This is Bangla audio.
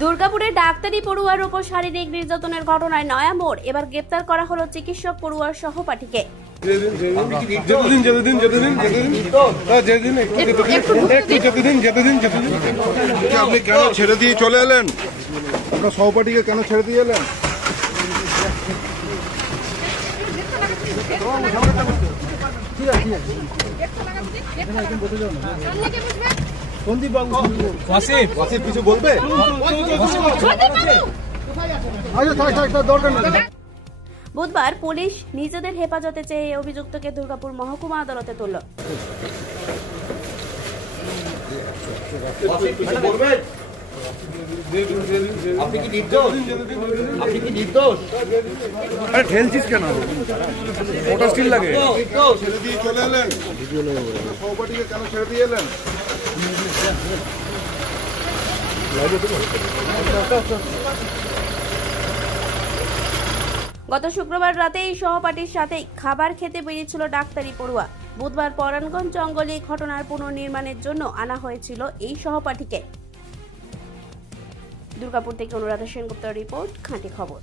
দুর্গাপুরে ডাক্তারি পড়ুয়ার উপর শারীরিক নির্যাতনের ঘটনায় নয়া মোড়। এবার গ্রেপ্তার করা হলো চিকিৎসক পড়ুয়ার সহপাঠীকে। আপনি কেন ছেড়ে দিয়ে চলে এলেন? আপনার সহপাঠীকে কেন ছেড়ে দিয়ে এলেন? কিছু বলবে? বুধবার পুলিশ নিজেদের হেফাজতে চেয়ে অভিযুক্তকে দুর্গাপুর মহকুমা আদালতে তুলল। আপনি কি নির্দোষ? আপনি কি নির্দোষ? আরে ঠেলছিস কেন? ওটা স্টিল লাগে। ছেড়ে দিয়ে চলে এলেন, সহপাঠীকে কেন ছেড়ে দিয়ে এলেন? গত শুক্রবার রাতে এই সহপাঠীর সাথে খাবার খেতে বেরিয়েছিল ডাক্তারি পড়ুয়া। বুধবার পরাণগঞ্জ জঙ্গলে ঘটনার পুনর্নির্মাণের জন্য আনা হয়েছিল এই সহপাঠীকে। দুর্গাপুর থেকে অনুরাধা সেনগুপ্তের রিপোর্ট, খাঁটি খবর।